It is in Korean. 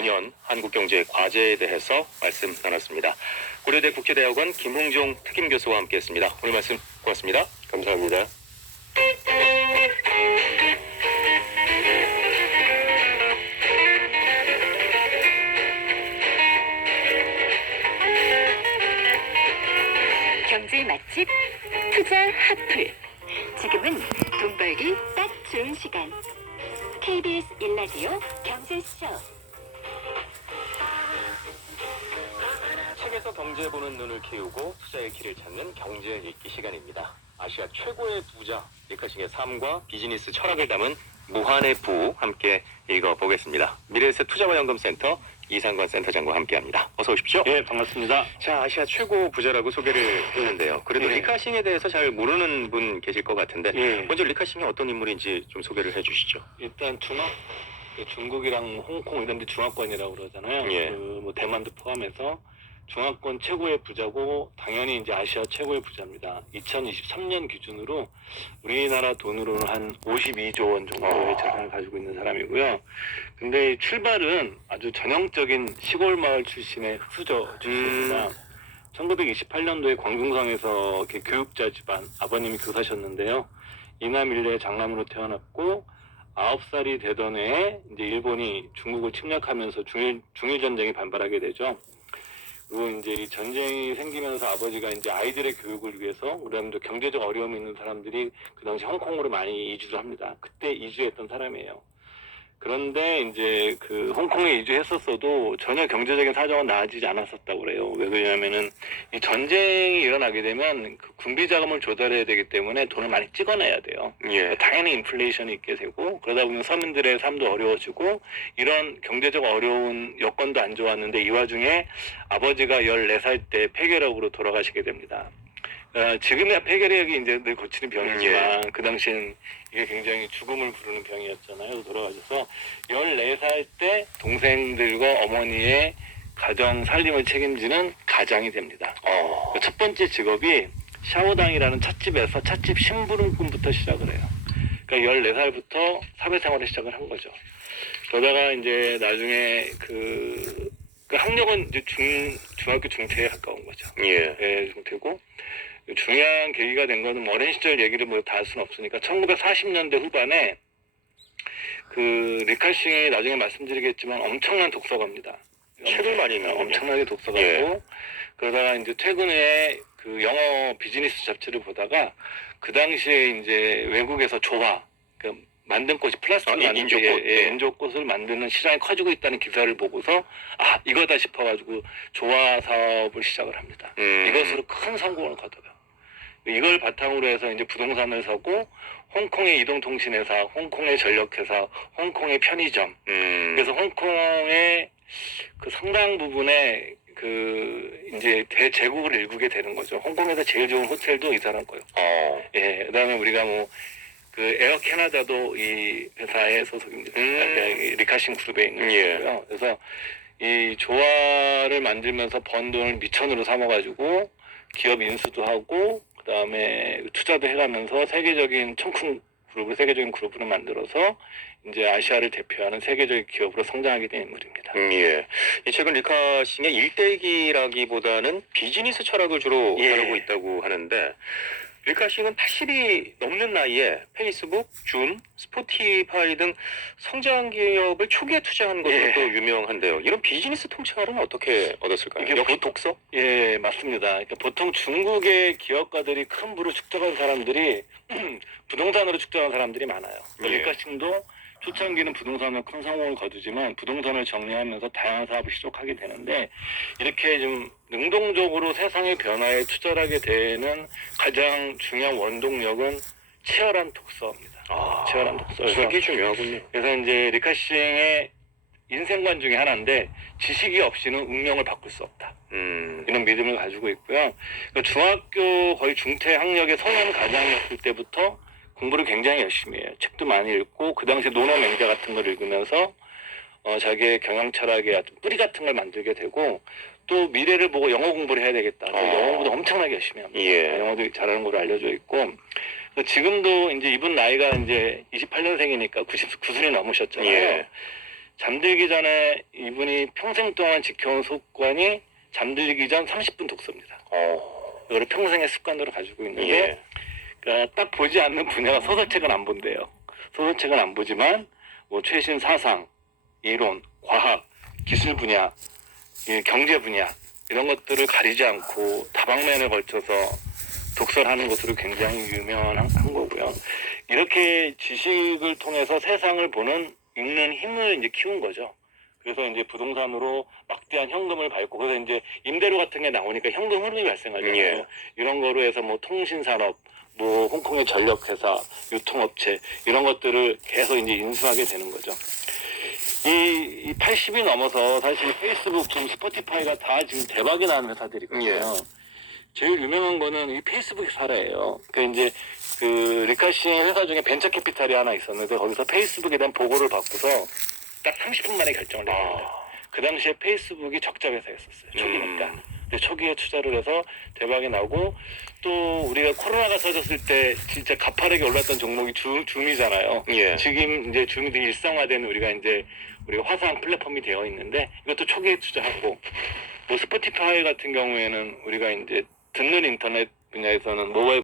2025년 한국경제 과제에 대해서 말씀 나눴습니다. 고려대 국제대학원 김홍종 특임교수와 함께했습니다. 오늘 말씀 고맙습니다. 감사합니다. 경제 맛집 투자 핫플. 지금은 돈 벌기 딱 좋은 시간. KBS 1라디오 경제쇼. 책에서 경제 보는 눈을 키우고 투자의 길을 찾는 경제 읽기 시간입니다. 아시아 최고의 부자 리카싱의 삶과 비즈니스 철학을 담은 무한의 부 함께 읽어보겠습니다. 미래에셋 투자와연금센터 이상관 센터장과 함께합니다. 어서 오십시오. 예, 반갑습니다. 자, 아시아 최고 부자라고 소개를 했는데요. 그래도 예. 리카싱에 대해서 잘 모르는 분 계실 것 같은데 예. 먼저 리카싱이 어떤 인물인지 좀 소개를 해주시죠. 일단 중국이랑 홍콩 이런 데 중화권이라고 그러잖아요. 예. 뭐 대만도 포함해서 중화권 최고의 부자고 당연히 이제 아시아 최고의 부자입니다. 2023년 기준으로 우리나라 돈으로는 한 52조 원 정도의 자산을 가지고 있는 사람이고요. 근데 출발은 아주 전형적인 시골 마을 출신의 흑수저 출신입니다. 1928년도에 광둥성에서 이렇게 교육자 집안, 아버님이 교사셨는데요. 이남 일녀의 장남으로 태어났고 9살이 되던 해에 이제 일본이 중국을 침략하면서 중일 전쟁이 반발하게 되죠. 그리고 이제 이 전쟁이 생기면서 아버지가 이제 아이들의 교육을 위해서 그다음에 경제적 어려움이 있는 사람들이 그 당시 홍콩으로 많이 이주를 합니다. 그때 이주했던 사람이에요. 그런데 이제 그 홍콩에 이주했었어도 전혀 경제적인 사정은 나아지지 않았었다고 그래요. 왜 그러냐면은 이 전쟁이 일어나게 되면 그 군비 자금을 조달해야 되기 때문에 돈을 많이 찍어내야 돼요. 예. 당연히 인플레이션이 있게 되고 그러다 보면 서민들의 삶도 어려워지고 이런 경제적 어려운 여건도 안 좋았는데 이 와중에 아버지가 14살 때 폐결핵으로 돌아가시게 됩니다. 지금의 폐결핵이 이제 늘 고치는 병이지만 그 당시엔 이게 굉장히 죽음을 부르는 병이었잖아요. 돌아가셔서 14살 때 동생들과 어머니의 가정 살림을 책임지는 가장이 됩니다. 첫 번째 직업이 샤오당이라는 찻집에서 찻집 심부름꾼부터 시작을 해요. 그러니까 14살부터 사회생활을 시작을 한 거죠. 그러다가 이제 나중에 그 학력은 이제 중학교 중퇴에 가까운 거죠. 예. 예, 중퇴고. 중요한 계기가 된 거는 어린 시절 얘기를 뭐 다 할 수는 없으니까 1940년대 후반에 그 리카싱이 나중에 말씀드리겠지만 엄청난 독서가입니다. 책을 많이 읽는 엄청나게 독서가고 예. 그러다가 이제 퇴근 후에 그 영어 비즈니스 잡지를 보다가 그 당시에 이제 외국에서 조화 그 만든 꽃이 플라스틱 만든 인조꽃. 인조꽃을 만드는 시장이 커지고 있다는 기사를 보고서 이거다 싶어가지고 조화 사업을 시작을 합니다. 이것으로 큰 성공을 거둬요. 이걸 바탕으로 해서 이제 부동산을 사고 홍콩의 이동통신회사, 홍콩의 전력회사, 홍콩의 편의점. 그래서 홍콩의 그 상당 부분에 그 이제 대제국을 일구게 되는 거죠. 홍콩에서 제일 좋은 호텔도 이 사람 거예요. 예, 그다음에 우리가 뭐 그 에어 캐나다도 이 회사의 소속입니다. 리카싱 그룹에 있는 거고요. 그래서 이 조화를 만들면서 번 돈을 미천으로 삼아가지고 기업 인수도 하고 그다음에 투자도 해가면서 세계적인 청큰 그룹을 세계적인 그룹으로 만들어서 이제 아시아를 대표하는 세계적인 기업으로 성장하게 된 인물입니다. 예. 이 책은 리카싱의 일대기라기보다는 비즈니스 철학을 주로 다루고 있다고 하는데 리카싱은 80이 넘는 나이에 페이스북, 줌, 스포티파이 등 성장 기업을 초기에 투자한 것으로 또 유명한데요. 이런 비즈니스 통찰은 어떻게 얻었을까요? 이게 역시 독서? 예, 맞습니다. 그러니까 보통 중국의 기업가들이 큰 부를 축적한 사람들이 부동산으로 축적한 사람들이 많아요. 리카싱도 초창기는 부동산으로 큰 성공을 거두지만 부동산을 정리하면서 다양한 사업을 시작하게 되는데 이렇게 좀 능동적으로 세상의 변화에 투자를 하게 되는 가장 중요한 원동력은 치열한 독서입니다. 치열한 독서. 되게 중요하군요. 그래서 이제 리카싱의 인생관 중에 하나인데 지식이 없이는 운명을 바꿀 수 없다. 이런 믿음을 가지고 있고요. 그러니까 중학교 거의 중퇴 학력의 선한 가장이었을 때부터 공부를 굉장히 열심히 해요. 책도 많이 읽고 그 당시 논어맹자 같은 걸 읽으면서 자기의 경영 철학의 어떤 뿌리 같은 걸 만들게 되고 또 미래를 보고 영어 공부를 해야 되겠다. 영어 공부도 엄청나게 열심히 합니다. 영어도 잘하는 걸로 알려져 있고 지금도 이제 이분 나이가 이제 28년생이니까 99순이 넘으셨잖아요. 잠들기 전에 이분이 평생 동안 지켜온 습관이 잠들기 전 30분 독서입니다. 이거를 평생의 습관으로 가지고 있는데 예. 그러니까 딱 보지 않는 분야가 소설책은 안 본대요. 소설책은 안 보지만 뭐 최신 사상, 이론, 과학, 기술 분야, 이 경제 분야 이런 것들을 가리지 않고 다방면에 걸쳐서 독서를 하는 것으로 굉장히 유명한 거고요. 이렇게 지식을 통해서 세상을 보는 읽는 힘을 이제 키운 거죠. 그래서 이제 부동산으로 막대한 현금을 밟고 그래서 이제 임대료 같은 게 나오니까 현금 흐름이 발생하잖아요. 예. 이런 거로 해서 뭐 통신산업, 뭐 홍콩의 전력회사, 유통업체 이런 것들을 계속 이제 인수하게 되는 거죠. 이 80이 넘어서 사실 페이스북, 지금 스포티파이가 다 지금 대박이 나는 회사들이거든요. 예. 제일 유명한 거는 이 페이스북 사례예요. 그 이제 그 리카싱 회사 중에 벤처 캐피탈이 하나 있었는데 거기서 페이스북에 대한 보고를 받고서 딱 30분 만에 결정을 했습니다. 그 당시에 페이스북이 적자 회사였었어요. 초기니까. 근데 초기에 투자를 해서 대박이 나고 또 우리가 코로나가 터졌을 때 진짜 가파르게 올랐던 종목이 줌이잖아요. 예. 지금 이제 줌이 되게 일상화된 우리가 화상 플랫폼이 되어 있는데 이것도 초기에 투자하고 뭐 스포티파이 같은 경우에는 우리가 이제 듣는 인터넷 분야에서는 모바일